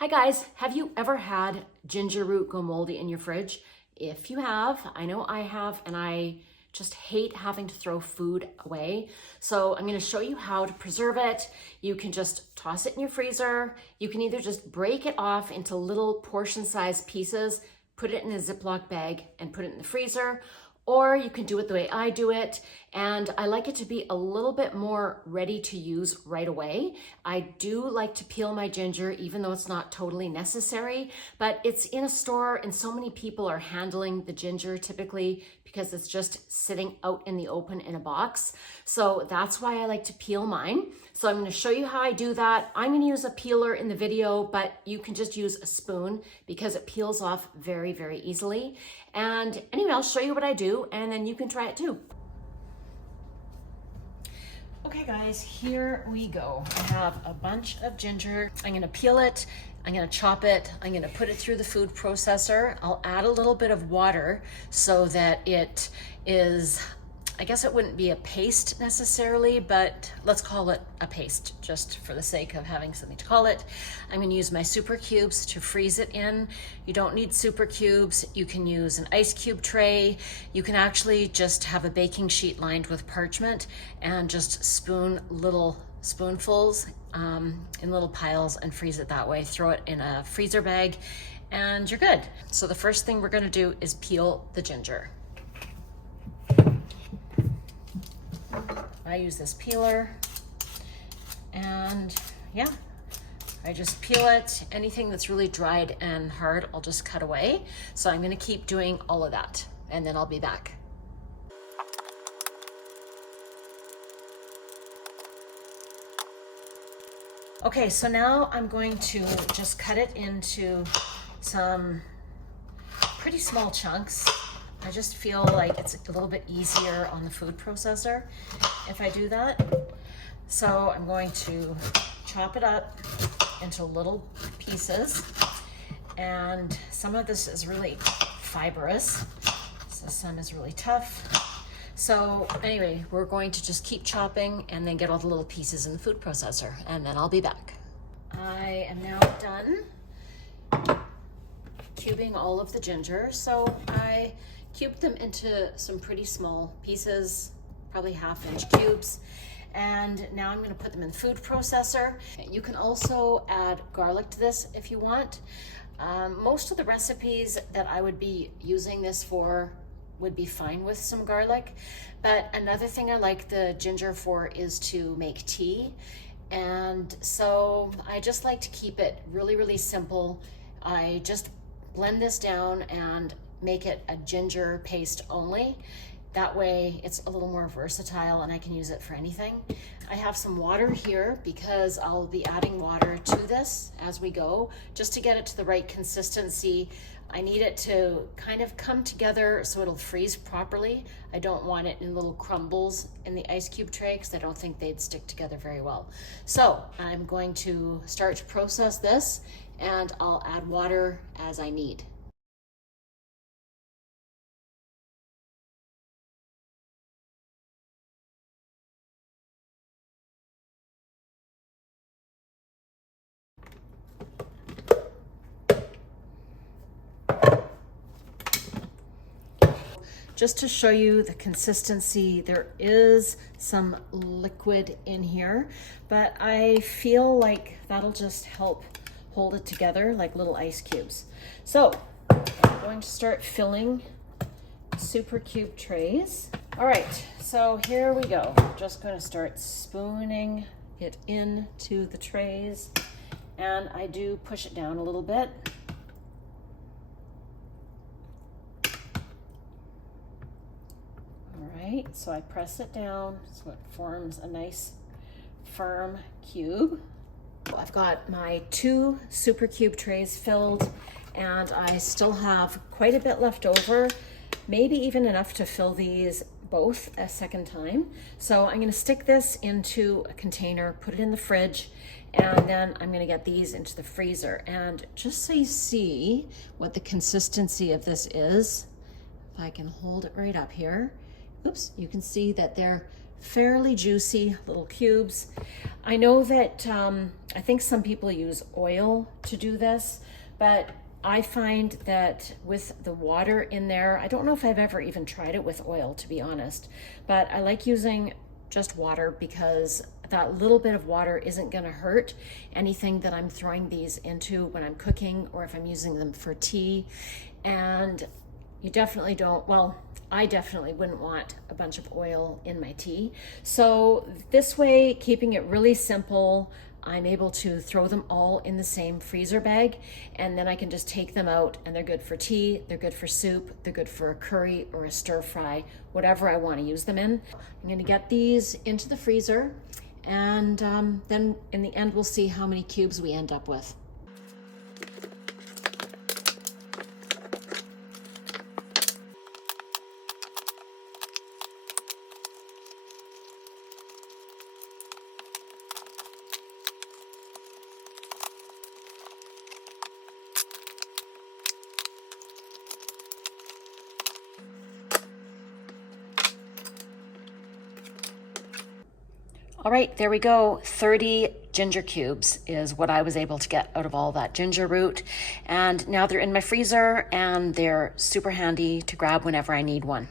Hi guys, have you ever had ginger root go moldy in your fridge? If you have, I know I have, and I just hate having to throw food away. So I'm gonna show you how to preserve it. You can just toss it in your freezer. You can either just break it off into little portion-sized pieces, put it in a Ziploc bag and put it in the freezer, or you can do it the way I do it. And I like it to be a little bit more ready to use right away. I do like to peel my ginger, even though it's not totally necessary, but it's in a store and so many people are handling the ginger typically because it's just sitting out in the open in a box. So that's why I like to peel mine. So I'm gonna show you how I do that. I'm gonna use a peeler in the video, but you can just use a spoon because it peels off very, very easily. And anyway, I'll show you what I do and then you can try it too. Okay guys, here we go. I have a bunch of ginger. I'm gonna peel it, I'm gonna chop it, I'm gonna put it through the food processor. I'll add a little bit of water so that it is, I guess it wouldn't be a paste necessarily, but let's call it a paste just for the sake of having something to call it. I'm gonna use my super cubes to freeze it in. You don't need super cubes. You can use an ice cube tray. You can actually just have a baking sheet lined with parchment and just spoon little spoonfuls in little piles and freeze it that way. Throw it in a freezer bag and you're good. So the first thing we're gonna do is peel the ginger. I use this peeler and yeah, I just peel it. Anything that's really dried and hard, I'll just cut away. So I'm gonna keep doing all of that and then I'll be back. Okay, so now I'm going to just cut it into some pretty small chunks. I just feel like it's a little bit easier on the food processor if I do that. So I'm going to chop it up into little pieces. And some of this is really fibrous, so some is really tough. So anyway, we're going to just keep chopping and then get all the little pieces in the food processor, and then I'll be back. I am now done cubing all of the ginger. So I cubed them into some pretty small pieces, probably 1/2-inch cubes. And now I'm gonna put them in the food processor. You can also add garlic to this if you want. Most of the recipes that I would be using this for would be fine with some garlic. But another thing I like the ginger for is to make tea. And so I just like to keep it really, really simple. I just blend this down and make it a ginger paste only. That way it's a little more versatile and I can use it for anything. I have some water here because I'll be adding water to this as we go, just to get it to the right consistency. I need it to kind of come together so it'll freeze properly. I don't want it in little crumbles in the ice cube tray because I don't think they'd stick together very well. So I'm going to start to process this and I'll add water as I need. Just to show you the consistency, there is some liquid in here, but I feel like that'll just help hold it together like little ice cubes. So I'm going to start filling super cube trays. All right, so here we go. I'm just going to start spooning it into the trays, and I do push it down a little bit. So I press it down so it forms a nice firm cube. I've got my 2 super cube trays filled and I still have quite a bit left over, maybe even enough to fill these both a second time. So I'm going to stick this into a container, put it in the fridge, and then I'm going to get these into the freezer. And just so you see what the consistency of this is, if I can hold it right up here, oops, you can see that they're fairly juicy little cubes. I know that I think some people use oil to do this, but I find that with the water in there, I don't know if I've ever even tried it with oil, to be honest, but I like using just water because that little bit of water isn't going to hurt anything that I'm throwing these into when I'm cooking or if I'm using them for tea. And you definitely don't, well, I definitely wouldn't want a bunch of oil in my tea. So this way, keeping it really simple, I'm able to throw them all in the same freezer bag, and then I can just take them out and they're good for tea, they're good for soup, they're good for a curry or a stir fry, whatever I want to use them in. I'm going to get these into the freezer, and then in the end we'll see how many cubes we end up with. All right, there we go. 30 ginger cubes is what I was able to get out of all that ginger root. And now they're in my freezer and they're super handy to grab whenever I need one.